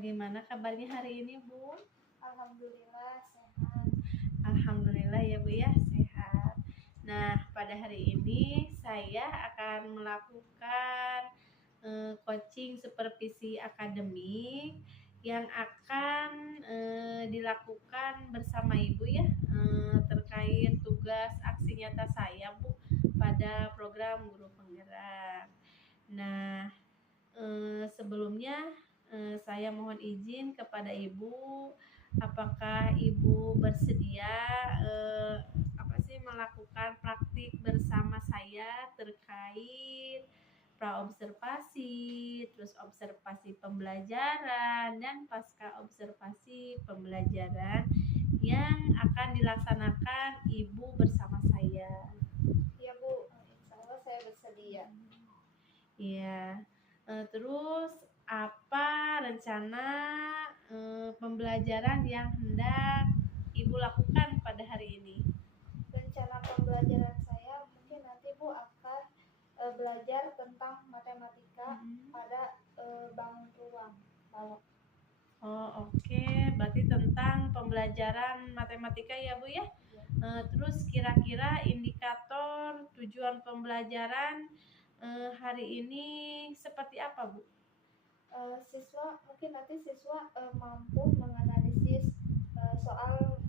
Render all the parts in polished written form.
Bagaimana kabarnya hari ini, Bu? Alhamdulillah sehat. Alhamdulillah ya, Bu ya, sehat. Nah, pada hari ini saya akan melakukan coaching supervisi akademik yang akan dilakukan bersama Ibu ya, terkait tugas aksi nyata saya, Bu, pada program guru penggerak. Nah, sebelumnya saya mohon izin kepada Ibu, apakah Ibu bersedia melakukan praktik bersama saya terkait praobservasi, terus observasi pembelajaran dan pasca observasi pembelajaran yang akan dilaksanakan Ibu bersama saya. Ya Bu, insya Allah saya bersedia. Iya. Terus apa rencana pembelajaran yang hendak Ibu lakukan pada hari ini? Rencana pembelajaran saya mungkin nanti Bu akan belajar tentang matematika pada bangun ruang. Oh, oke. Berarti tentang pembelajaran matematika ya, Bu ya? Terus kira-kira indikator tujuan pembelajaran hari ini seperti apa, Bu? Siswa mungkin nanti siswa mampu menganalisis soal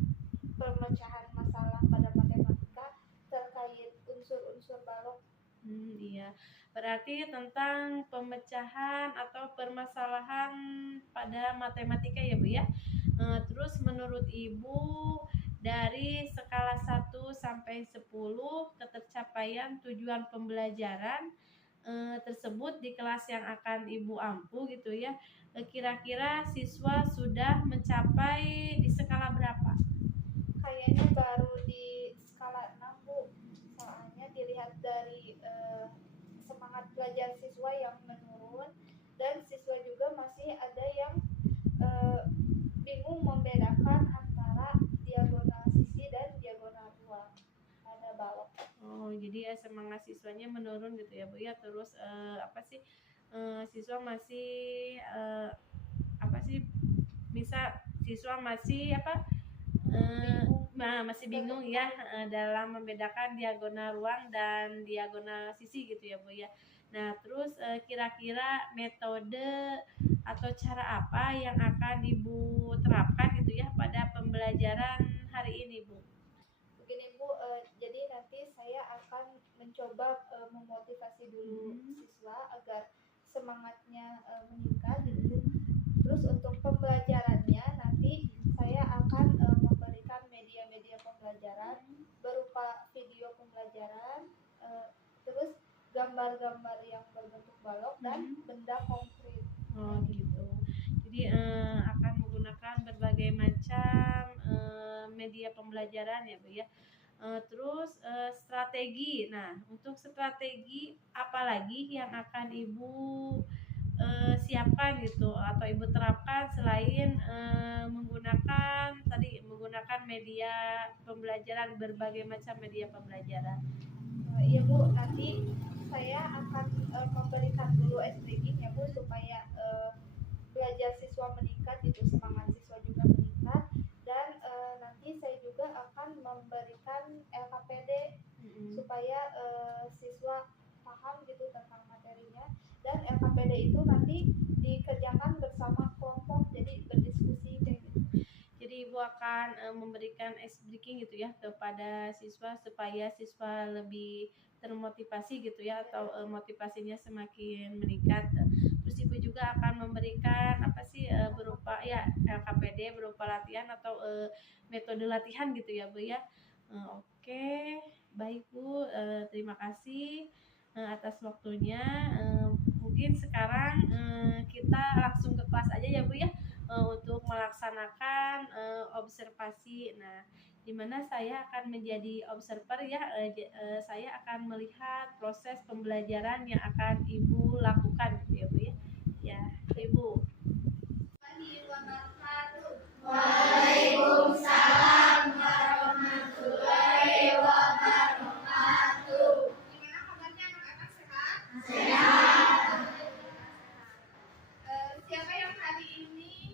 pemecahan masalah pada matematika terkait unsur-unsur balok. Iya, berarti tentang pemecahan atau permasalahan pada matematika ya, Bu ya. Terus menurut Ibu dari skala 1 sampai 10 ketercapaian tujuan pembelajaran tersebut di kelas yang akan Ibu ampu gitu ya. Kira-kira siswa sudah mencapai di skala berapa? Kayaknya baru di skala 6 Bu. Soalnya dilihat dari semangat belajar siswa yang menurun dan siswa juga masih ada yang bingung membedakan antara diagonal sisi dan diagonal ruang pada balok. Oh, jadi semangat siswanya menurun gitu ya, Bu ya. Terus siswa masih misal siswa masih masih bingung ya dalam membedakan diagonal ruang dan diagonal sisi gitu ya, Bu ya. Nah, terus kira-kira metode atau cara apa yang akan Ibu terapkan gitu ya pada pembelajaran hari ini, Bu? Begini Bu, jadi nanti saya akan mencoba memotivasi dulu siswa agar semangatnya meningkat. Terus untuk pembelajarannya nanti saya akan memberikan media-media pembelajaran berupa video pembelajaran, terus gambar-gambar yang berbentuk balok dan benda konkret. Oh gitu. Jadi akan menggunakan berbagai macam media pembelajaran ya, Bu ya. Terus strategi. Nah, untuk strategi apa lagi yang akan Ibu siapkan gitu atau Ibu terapkan selain menggunakan media pembelajaran, berbagai macam media pembelajaran? Iya Bu, nanti saya akan memberikan dulu strategi ya Bu supaya belajar siswa meningkat, itu semangat siswa juga meningkat, dan nanti saya juga akan memberikan LKPD supaya siswa paham gitu tentang materinya, dan LKPD itu nanti dikerjakan bersama kelompok, jadi berdiskusi kayak gitu. Jadi Ibu akan memberikan ice breaking gitu ya kepada siswa supaya siswa lebih termotivasi gitu ya, atau motivasinya semakin meningkat. Terus Ibu juga akan memberikan berupa ya LKPD, berupa latihan atau metode latihan gitu ya, Bu ya. Oke, baik Bu, terima kasih atas waktunya. Mungkin sekarang kita langsung ke kelas aja ya, Bu ya, untuk melaksanakan observasi. Nah, di mana saya akan menjadi observer ya. Saya akan melihat proses pembelajaran yang akan Ibu lakukan gitu ya, Bu ya. Ya, Ibu. Waalaikumsalam warahmatullahi wabarakatuh. Gimana kabarnya anak-anak, sehat? Sehat. Siapa yang hari ini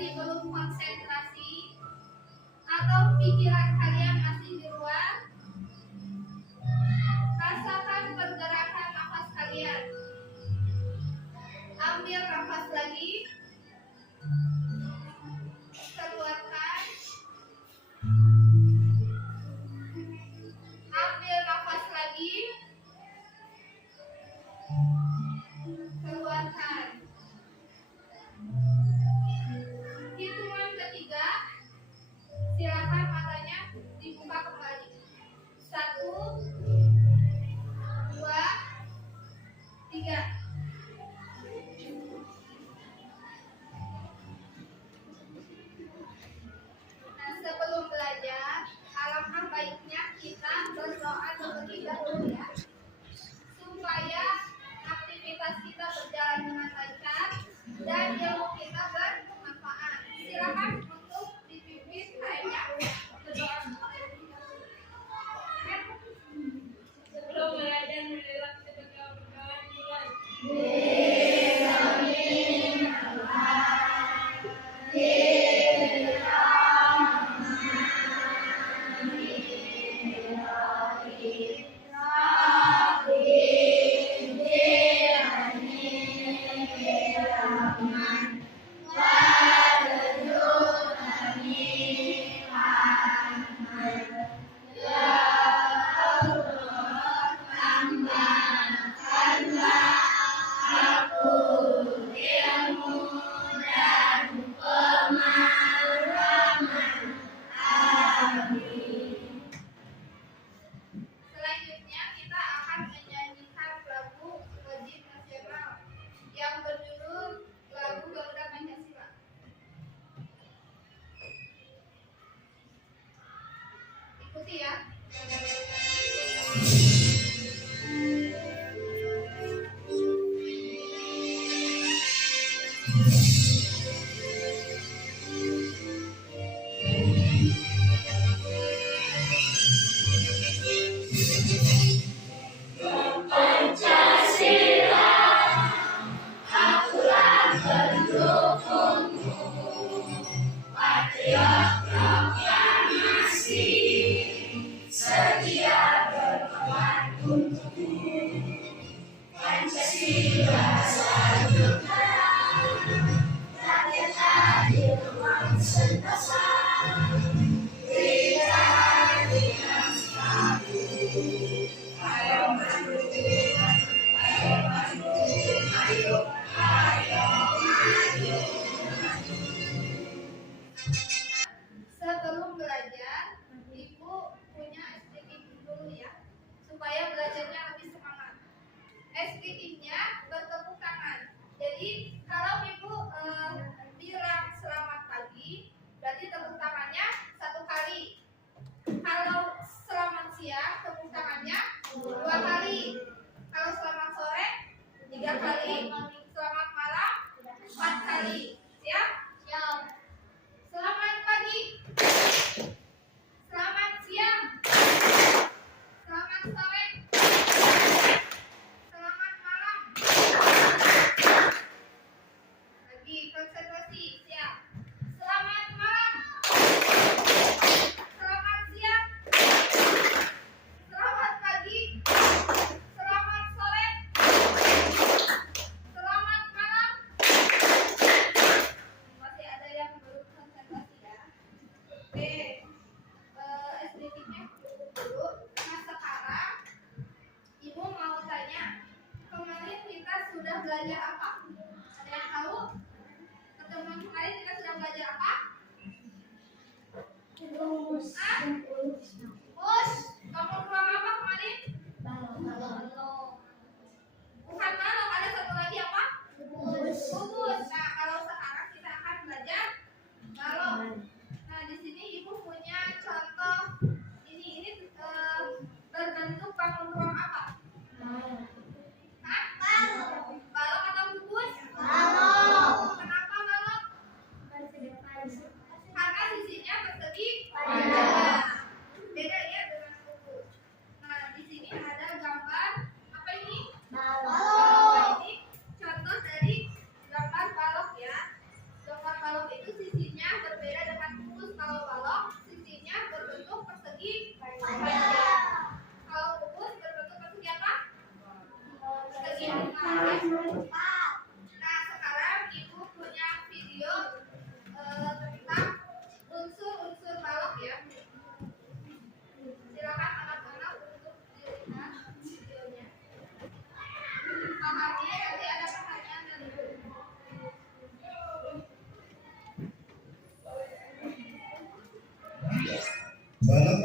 masih belum konsentrasi atau pikiran kalian masih di luar, rasakan pergerakan nafas kalian. Ambil nafas lagi, keluarkan. Ambil nafas lagi, keluarkan. Hitungan ketiga, silakan matanya dibuka kembali. 1, 2, 3. Nah, sebelum belajar, alangkah baiknya kita berdoa terlebih dahulu ya, supaya aktivitas kita berjalan dengan lancar dan ilmu kita bermanfaat. Silakan untuk dipimpin ayahnya berdoa. Sebelum belajar marilah kita berdoa dimulai. Selanjutnya kita akan menyanyikan lagu wajib nasional yang berjudul lagu Garuda Pancasila. Ikuti ya. Sebelum belajar, Ibu punya speaking dulu ya, supaya belajarnya lebih semangat. Speakingnya bertepuk tangan. Jadi kalau Ibu bilang selamat pagi, berarti tepuk tangannya 1 kali. Kalau selamat siang, tepuk tangannya 2 kali. Kalau selamat sore, 3 kali. Selamat malam, 4 kali. Siap? Siap. Selamat pagi. Selamat siang. Selamat sore. Selamat malam. Lagi konsentrasi. Siap.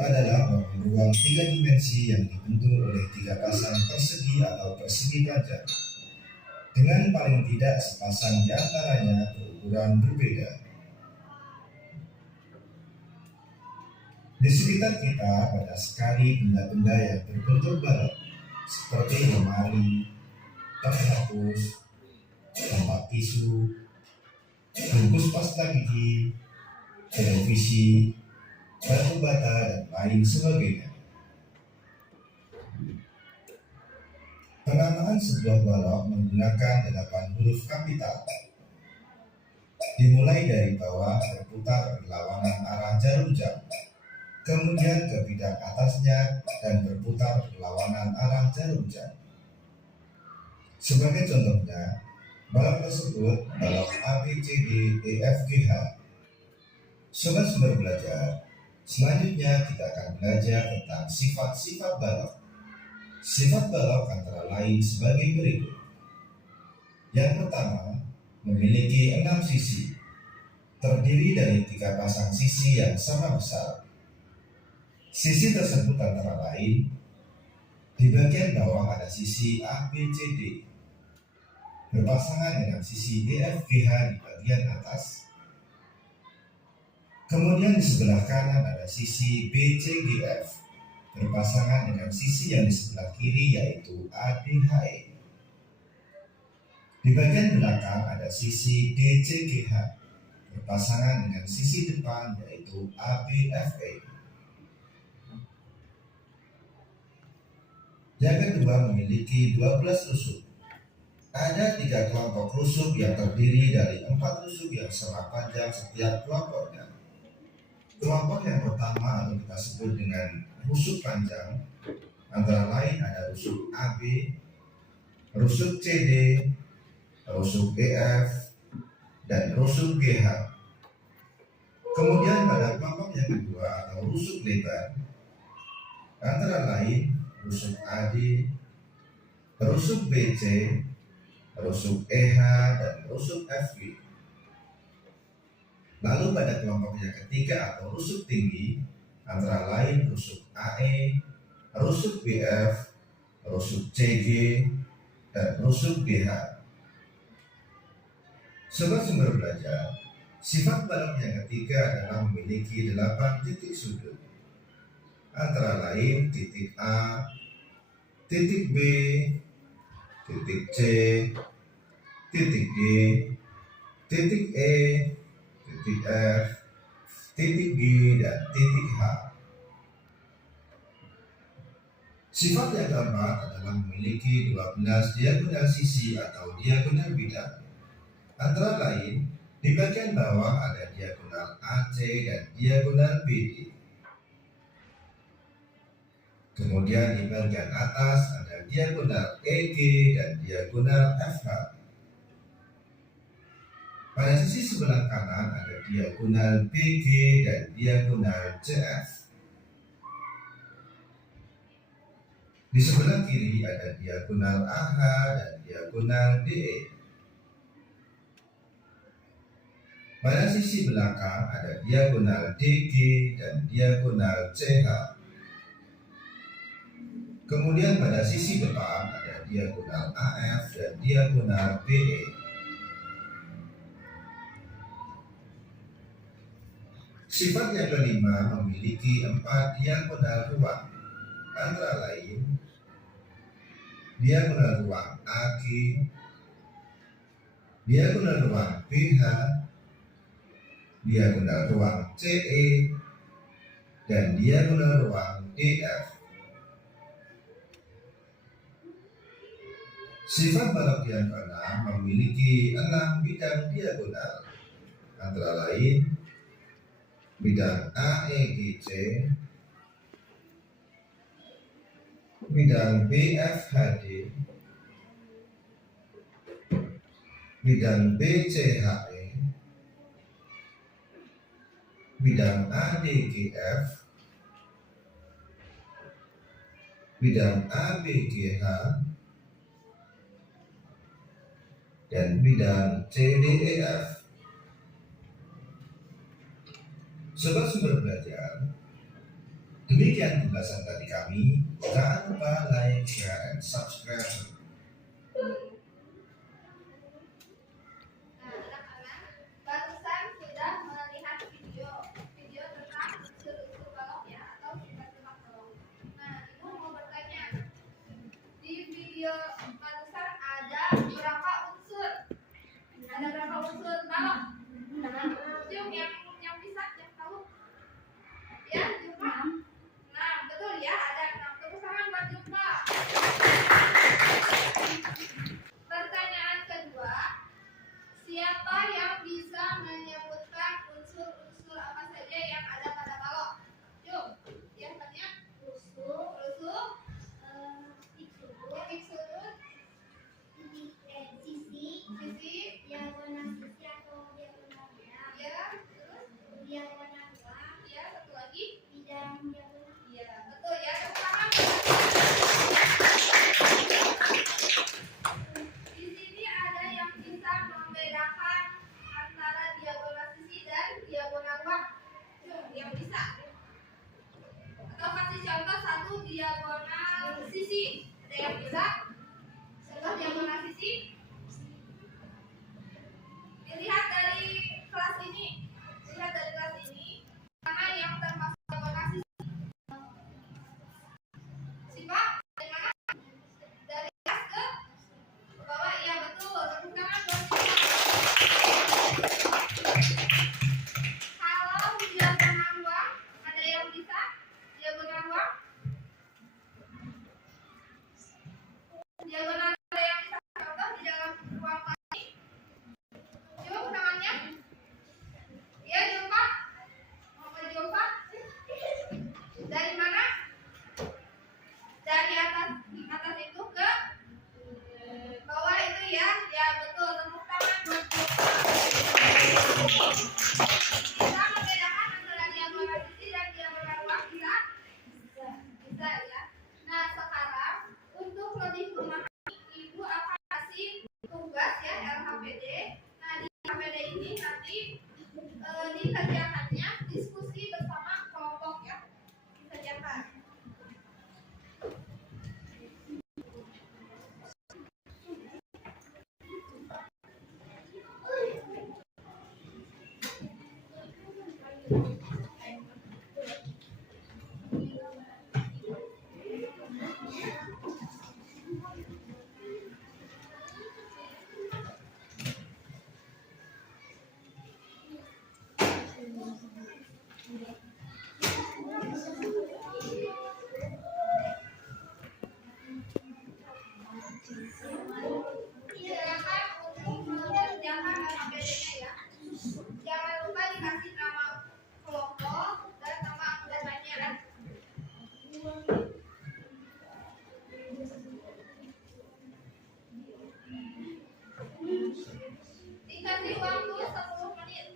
adalah ruang 3 dimensi yang dibentuk oleh 3 pasang persegi atau persegi panjang, dengan paling tidak sepasang di antaranya berukuran berbeda. Di sekitar kita banyak sekali benda-benda yang berbentuk balok, seperti lemari, penghapus, tempat tisu, bungkus pasta gigi, televisi, batu bata, dan lain sebagainya. Penamaan sebuah balok menggunakan 8 huruf kapital, dimulai dari bawah berputar berlawanan arah jarum jam, kemudian ke bidang atasnya dan berputar berlawanan arah jarum jam. Sebagai contohnya, balok tersebut balok A, B, C, D, E, F, G, H. Sobat-sobat belajar, selanjutnya kita akan belajar tentang sifat-sifat balok. Sifat balok antara lain sebagai berikut. Yang pertama, memiliki 6 sisi, terdiri dari 3 pasang sisi yang sama besar. Sisi tersebut antara lain, di bagian bawah ada sisi A, B, C, D, berpasangan dengan sisi E, F, G, H di bagian atas. Kemudian di sebelah kanan ada sisi B, C, G, F, berpasangan dengan sisi yang di sebelah kiri yaitu A, D, H, E. Di bagian belakang ada sisi D, C, G, H, berpasangan dengan sisi depan yaitu A, B, F, E. Yang kedua, memiliki 12 rusuk. Ada 3 kelompok rusuk yang terdiri dari 4 rusuk yang sama panjang setiap kelompoknya. Kelompok yang pertama atau kita sebut dengan rusuk panjang, antara lain ada rusuk AB, rusuk CD, rusuk EF, dan rusuk GH. Kemudian pada kelompok yang kedua atau rusuk lebar, antara lain rusuk AD, rusuk BC, rusuk EH, dan rusuk FG. Lalu pada kelompok yang ketiga atau rusuk tinggi, antara lain rusuk AE, rusuk BF, rusuk CG, dan rusuk BH. Sobat sumber belajar, sifat balok yang ketiga adalah memiliki 8 titik sudut, antara lain titik A, titik B, titik C, titik D, titik E, titik F, titik G, dan titik H. Sifat yang keempat adalah memiliki 12 diagonal sisi atau diagonal bidang. Antara lain, di bagian bawah ada diagonal AC dan diagonal BD. Kemudian di bagian atas ada diagonal EG dan diagonal FH. Pada sisi sebelah kanan ada diagonal BG dan diagonal CF. Di sebelah kiri ada diagonal AH dan diagonal DE. Pada sisi belakang ada diagonal DG dan diagonal CH. Kemudian pada sisi depan ada diagonal AF dan diagonal BE. Sifat yang kelima memiliki 4 diagonal ruang, antara lain diagonal ruang AG, diagonal ruang BH, diagonal ruang CE, dan diagonal ruang DF. Sifat balok yang keenam memiliki 6 bidang diagonal, antara lain bidang AEGC, bidang BFHD, bidang BCHE, bidang ADGF, bidang ABGH, dan bidang CDEF. Sobat sumber belajar, Demikian pembahasan tadi kami. Jangan lupa like, share, and subscribe. Nah, anak-anak barusan sudah melihat video tentang unsur-unsur balok ya atau sifat-sifat balok. Nah, ibu mau bertanya, di video barusan ada berapa unsur? Ada berapa unsur balok? Jum yang bisa yang tahu? Ya, Jumpa. Nah, betul ya, ada 6. Tepuk tangan buat Jumpa. Pertanyaan kedua, siapa yang bisa menyebutkan unsur-unsur apa saja yang ada pada balok? Yuk, yang tanya. Rusuk, titik sudut, sisi, diagonal sisi atau diagonal merah. ya, terus, Diagonal dua, ya, satu lagi. bidang diagonal. Ya, betul ya, tepuk tangan. Di sini ada yang bisa membedakan antara diagonal sisi dan diagonal ruang. Yang bisa. Atau kasih contoh satu diagonal sisi. Ada yang bisa? Contoh diagonal sisi. Dilihat dari kelas ini. Lihat dari kelas ini. Mana yang termasuk diagonal sisi? Siapa? Dari mana? Dari atas ke bawah. Iya betul. Tepuk tangan buat Siva. Kalau diagonal ruang, ada yang bisa? Diagonal ruang? Diagonal ada yang bisa contoh di dalam ruang tadi? Yuk tangannya. Iya Jumpa. Mau ke Jumpa? Dari mana? Dari atas itu ke bawah itu ya. Ya betul. Tepuk tangan buat Jumpa. Bisa membedakan antara diagonal sisi dan diagonal ruang bisa? Bisa ya. Nah sekarang untuk lebih memahami, ibu akan kasih tugas ya LHPD. Nah di LHPD ini nanti dikerjakannya diskusi bersama kelompok ya. Dikerjakan. Silakan untuk mengerjakan LHPD-nya ya. Jangan lupa dikasih nama kelompok dan nama anggotanya. Dikasih waktu 10 menit.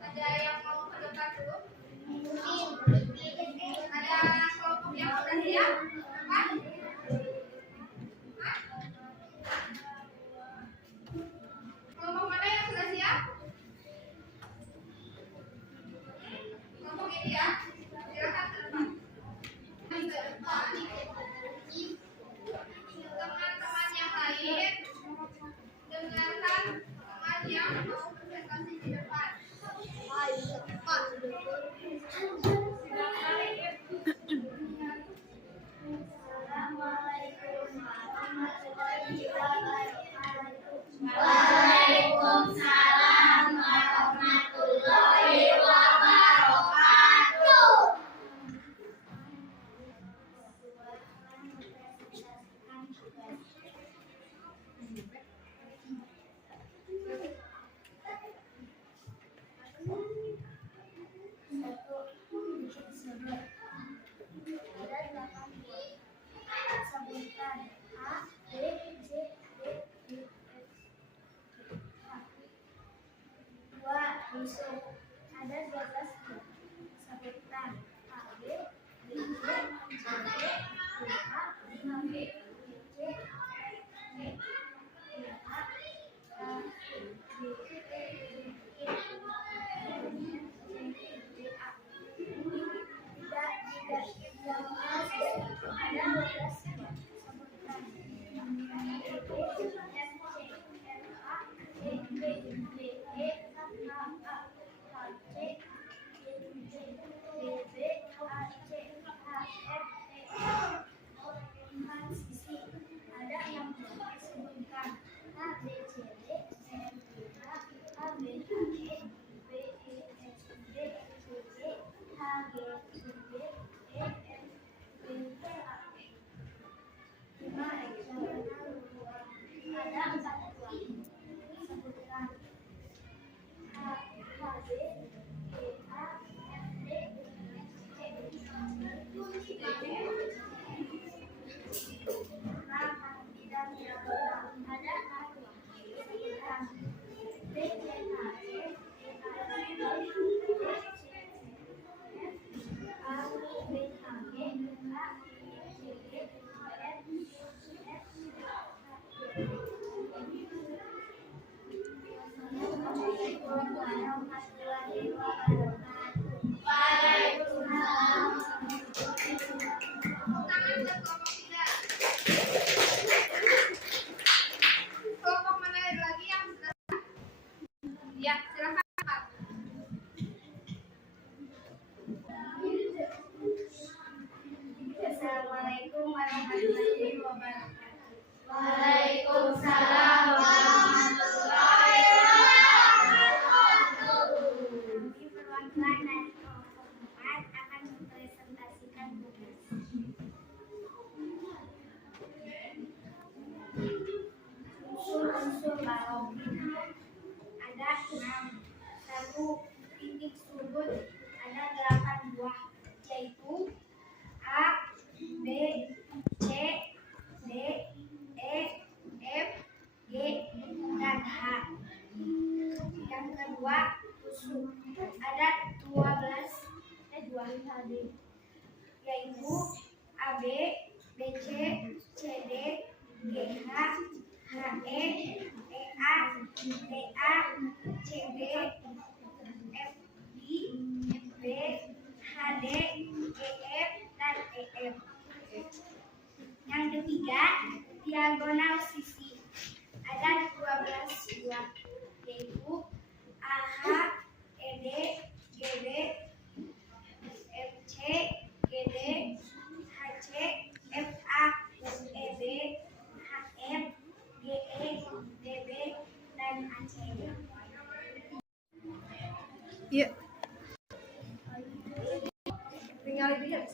Ada yang mau ke depan dulu? Ada kelompok yang sudah siap? Depan? Hah? Kelompok mana yang sudah siap? Kelompok ini ya. Silakan ke depan. Teman-teman yang lain, dengarkan teman yang mau presentasi di depan. Waalaikumsalam warahmatullahi wabarakatuh. Sebutkan A, B, C, D, E, F. Dua, busuk. Ada 12 buah. Sebutkan A, B, B, C, D, E, A, B, C, D, E, A, B, Kelompok mana lagi yang sudah? Ya, silakan Pak. Assalamualaikum warahmatullahi wabarakatuh. Waalaikumsalam warahmatullahi wabarakatuh. Kami perwakilan dari kelompok 4 akan mempresentasikan tugas. Unsur-unsur balok ada 6. 1. Titik sudut ada 8 buah, yaitu A, B, C, D, E, F, G, dan H. Yang kedua, tusuk ada 12 yaitu AB, BC, CD, GH, HE, EA, DA, CB, FB, FB, HD, EF, dan EF. Yang ketiga, diagonal sisi ada 12 buah, yaitu AH, ED, GB, FC, GD, HC, FA, EB, HF, GE, DB, dan AC. Iya. Tinggal lihat.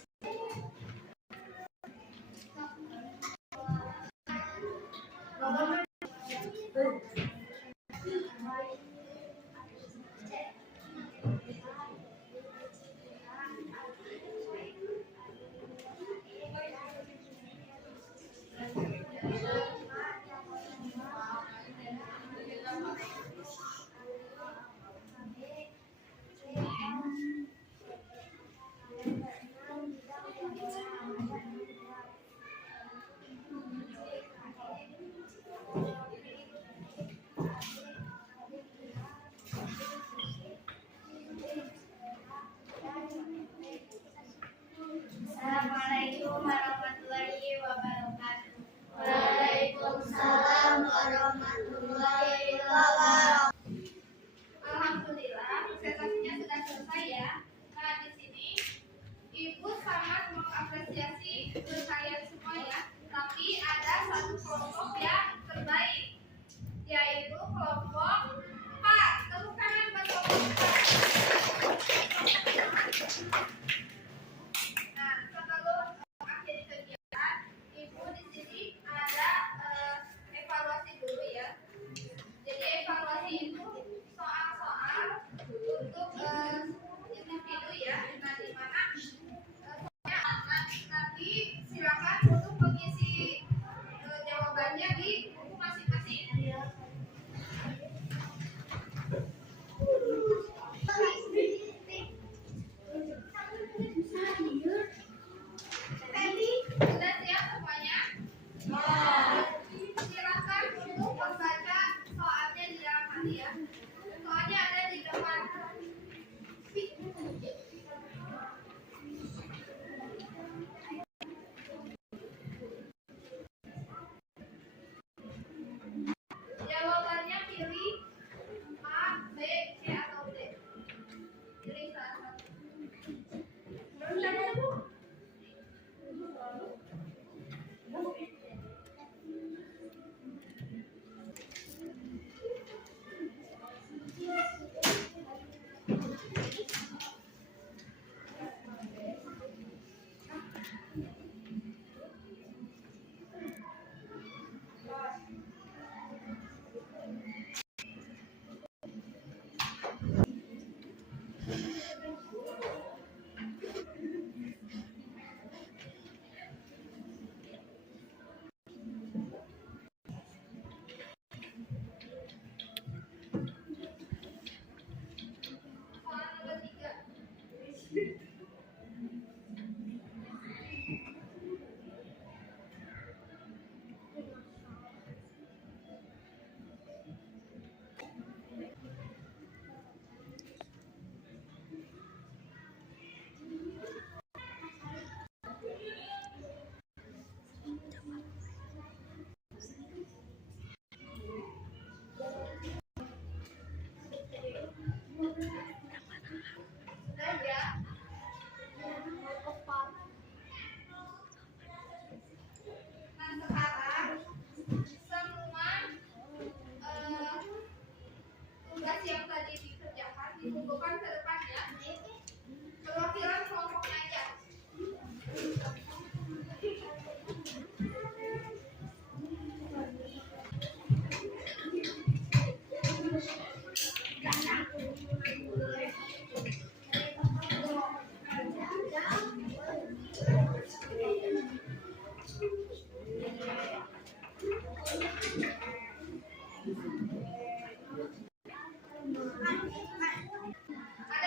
Ada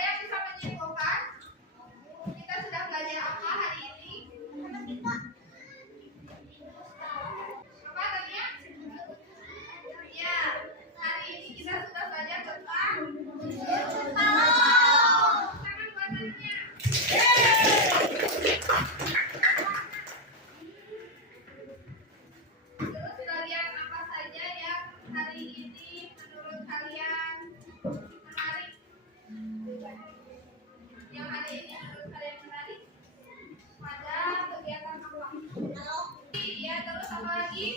yang bisa menyimpulkan? Kita sudah belajar apa hari ini? Apa tadinya? Ya, hari ini kita sudah belajar tentang tangan badannya. Terus bagian apa saja yang hari ini menurut kalian menarik? Yang hari ini menurut kalian menarik? Ada kegiatan apa? Iya, terus apa lagi?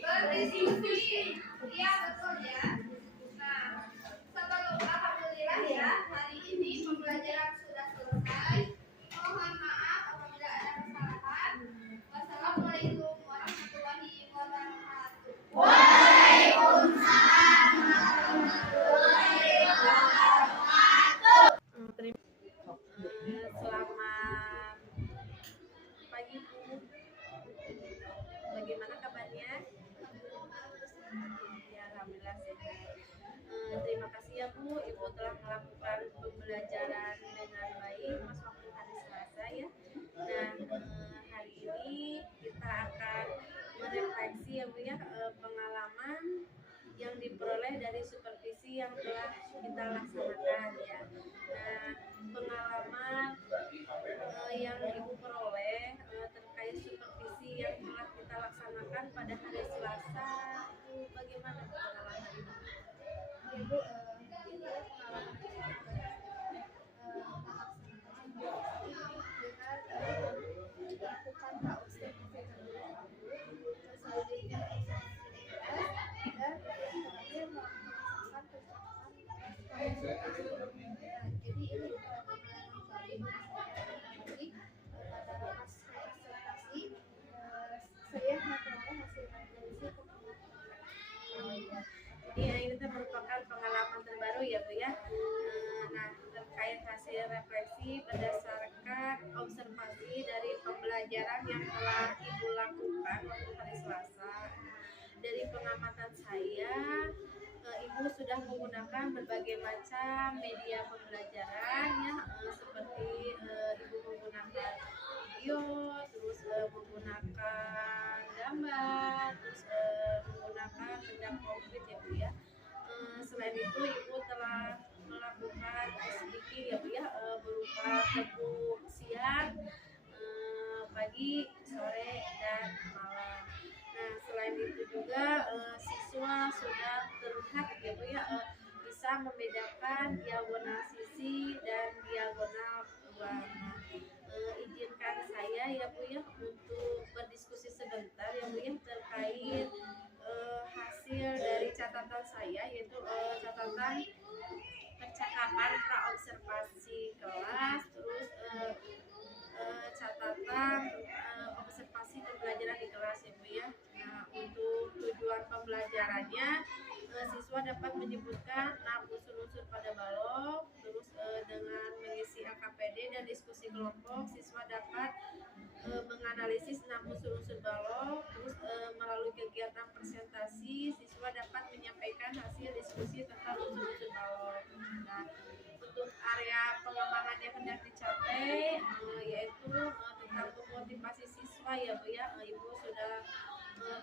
Berdiskusi. Iya, betul ya. Nah, sebelum alhamdulillah ya, hari ini pembelajaran sudah selesai. Mohon maaf apabila ada kesalahan. Wassalamualaikum warahmatullahi wabarakatuh. Selamat pagi Bu. Bagaimana kabarnya? Ya, alhamdulillah sehat. Terima kasih ya Bu, Ibu telah melakukan pembelajaran dengan baik pas waktu hari Selasa ya. Dan hari ini kita akan merefleksi ya Bu ya, pengalaman yang diperoleh dari supervisi yang telah kita laksanakan ya. Nah, pengalaman yang Ibu peroleh terkait supervisi yang telah kita laksanakan pada hari Selasa, itu bagaimana pengalaman Ibu? Ibu, itu pengalaman saya melaksanakan dengan melakukan KOC selanjutnya dan terakhir melaksanakan jadi ini pada pas presentasi saya memperoleh hasil analisis Jadi ini merupakan pengalaman terbaru ya Bu ya. Nah, terkait hasil refleksi berdasarkan observasi dari pembelajaran yang telah Ibu lakukan waktu hari Selasa. Dari pengamatan saya, Ibu sudah menggunakan berbagai macam media pembelajaran ya, seperti Ibu menggunakan video, terus menggunakan gambar, terus menggunakan benda konkret ya Bu ya. Selain itu Ibu telah melakukan speaking ya Bu ya, berupa teguh siang, pagi, sore, dan malam. Nah, selain itu juga siswa sudah terlihat ya Bu ya, bisa membedakan diagonal sisi dan diagonal warna. Izinkan saya ya Bu ya untuk berdiskusi sebentar ya Bu ya terkait hasil dari catatan saya, yaitu catatan percakapan praobservasi kelas, terus catatan observasi pembelajaran di kelas ya Bu ya. Nah, untuk tujuan pembelajarannya, siswa dapat menyebutkan 6 unsur-unsur pada balok, terus dengan mengisi AKPD dan diskusi kelompok, siswa dapat menganalisis 6 unsur-unsur balok, terus melalui kegiatan presentasi, siswa dapat menyampaikan hasil diskusi tentang unsur-unsur balok. Nah, untuk area pengembangan yang hendak dicapai yaitu tentang memotivasi siswa ya Bu ya. Ibu sudah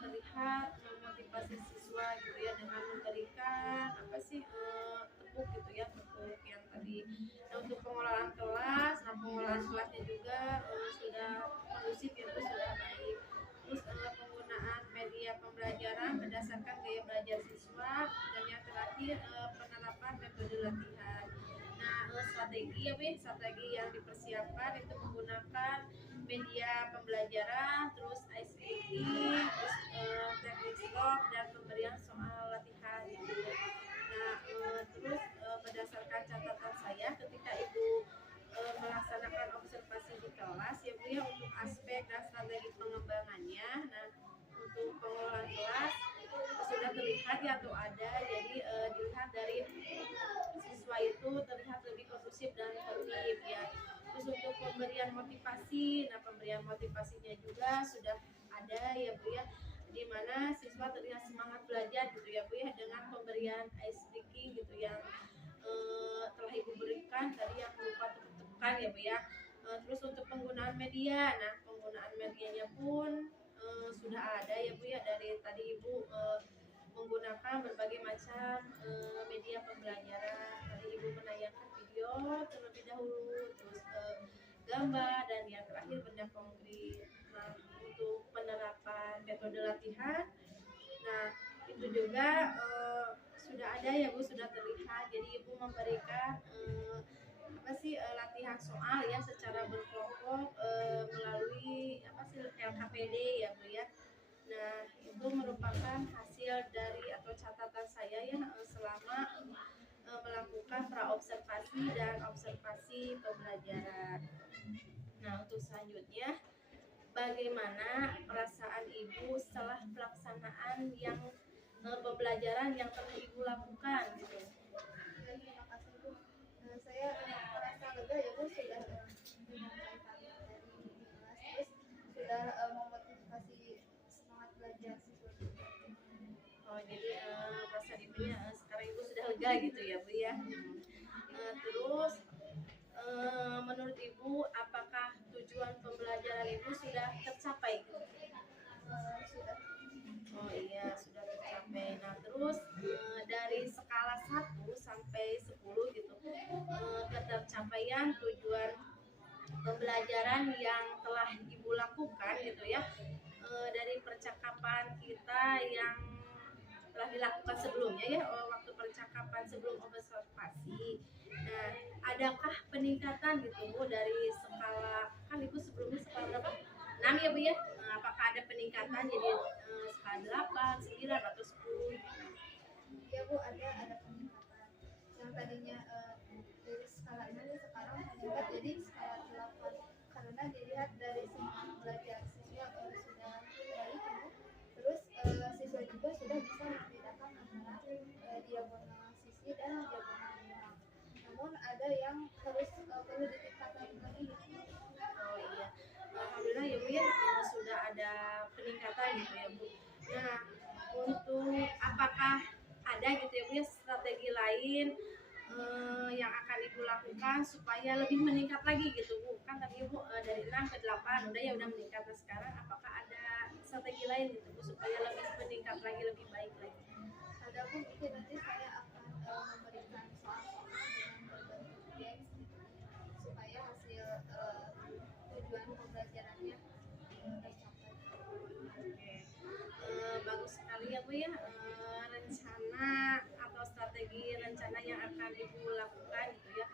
terlihat memotivasi siswa gitu ya dengan memberikan apa sih tepuk gitu ya, tepuk yang tadi. Nah, untuk pengelolaan kelas, nah pengelolaan kelasnya juga sudah kondusif ya Bu, sudah baik. Terus penggunaan media pembelajaran berdasarkan gaya belajar siswa, dan yang terakhir penerapan metode latihan. Nah, strategi ya Bu, strategi yang dipersiapkan itu menggunakan media pembelajaran, terus ICT, terus teknik stok, dan pemberian soal latihan gitu ya. Nah, terus berdasarkan catatan saya ketika Ibu melaksanakan observasi di kelas ya Bu ya, untuk aspek dan strategi pengembangannya. Nah, untuk pengelolaan kelas sudah terlihat ya atau ada, jadi dilihat dari siswa itu terlihat lebih kondusif dan tertib ya. Terus untuk pemberian motivasi, nah pemberian motivasinya juga sudah ada ya Bu ya, di mana siswa terlihat semangat belajar gitu ya Bu ya, dengan pemberian ice breaking gitu yang telah Ibu berikan tadi yang berupa tepuk-tepukan ya Bu ya. Terus untuk penggunaan media, nah penggunaan medianya pun sudah ada ya Bu ya, dari tadi Ibu menggunakan berbagai macam media pembelajaran. Tadi Ibu menayangkan video terlebih dahulu, terus gambar, dan yang terakhir benda konkret. Nah, untuk penerapan metode latihan, nah itu juga sudah ada ya Bu, sudah terlihat. Jadi Ibu memberikan latihan soal ya secara berkelompok melalui LKPD ya Bu ya. Nah, itu merupakan hasil dari atau catatan saya ya selama melakukan praobservasi dan observasi pembelajaran. Nah, untuk selanjutnya, bagaimana perasaan Ibu setelah pelaksanaan yang pembelajaran yang telah Ibu lakukan gitu? Terima kasih Bu. Saya merasa lega ya Bu, sudah menyampaikan materi di kelas, terus sudah memotivasi semangat belajar siswa juga. Oh, jadi perasaan Ibunya sekarang Ibu sudah lega gitu ya Bu ya. Terus menurut Ibu, apakah tujuan pembelajaran Ibu sudah tercapai? Sudah. Oh iya, sudah tercapai. Nah, terus dari skala 1 sampai 10 gitu, ketercapaian tujuan pembelajaran yang telah Ibu lakukan gitu ya, dari percakapan kita yang telah dilakukan sebelumnya ya, waktu percakapan sebelum observasi. Nah, adakah peningkatan gitu Bu dari skala, kan Ibu sebelumnya skala berapa? 6 ya Bu ya. Apakah ada peningkatan jadi skala 8, 9 atau 10? Ya Bu, ada peningkatan. Yang tadinya dari skala 6 sekarang meningkat jadi skala 8, karena dilihat dari semangat belajar siswa sudah baik ya Bu. Terus siswa juga sudah bisa membedakan antara diagonal sisi dan diagonal bintang. Namun ada yang harus perlu ditingkatkan lagi gitu. Oh iya, alhamdulillah ya Bu ya, sudah ada peningkatan gitu ya Bu. Nah, untuk apakah ada gitu ya Bu ya strategi lain yang akan Ibu lakukan supaya lebih meningkat lagi gitu Bu? Kan tadi Ibu dari 6 ke 8 udah ya, udah meningkat. Nah, sekarang apakah ada strategi lain gitu Bu supaya lebih meningkat lagi, lebih baik lagi? Ada Bu, mungkin nanti saya akan memberikan soal-soal dengan berbentuk games gitu, supaya hasil tujuan pembelajarannya tercapai. Oke. Bagus sekali ya Bu ya, rencana atau strategi rencana yang akan Ibu lakukan gitu ya,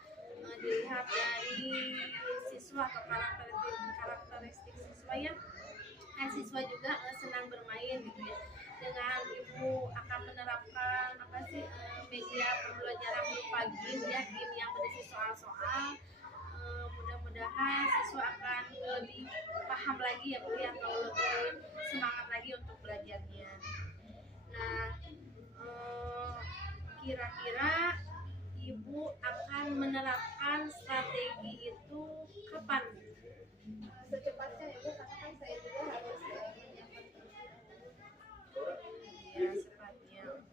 dilihat dari siswa atau karakteristik siswa ya, kan siswa juga senang bermain gitu ya. Dengan Ibu akan menerapkan media pembelajaran berupa game ya, game yang berisi soal-soal, mudah-mudahan siswa akan lebih paham lagi ya Bu ya, atau lebih semangat lagi untuk belajarnya. Nah, kira-kira Ibu akan menerapkan strategi itu kapan? Secepatnya ya Bu, karena kan saya juga harus menyiapkan Ya, secepatnya.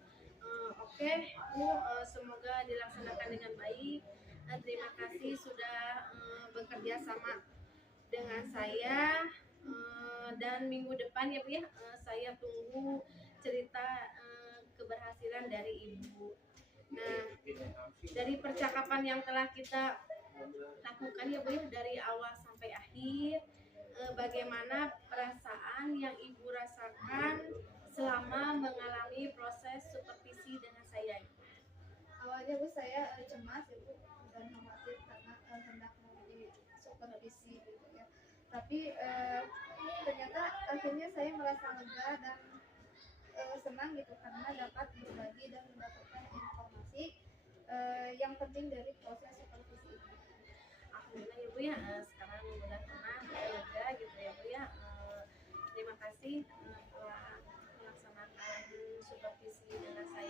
Oke, Bu, semoga dilaksanakan dengan baik. Terima kasih sudah bekerja sama dengan saya, dan minggu depan ya Bu ya, saya tunggu cerita keberhasilan dari Ibu. Nah, dari percakapan yang telah kita lakukan ya Bu ya, dari awal sampai akhir, bagaimana perasaan yang Ibu rasakan selama mengalami proses supervisi dengan saya? Awalnya Bu, saya cemas ya Bu, dan khawatir karena hendak mau disupervisi gitu ya. Tapi ternyata akhirnya saya merasa lega dan senang gitu, karena dapat berbagi dan mendapatkan informasi yang penting dari proses supervisi ini. Alhamdulillah ya Bu ya, sekarang udah tenang, lega gitu ya Bu ya. Terima kasih telah melaksanakan supervisi dengan saya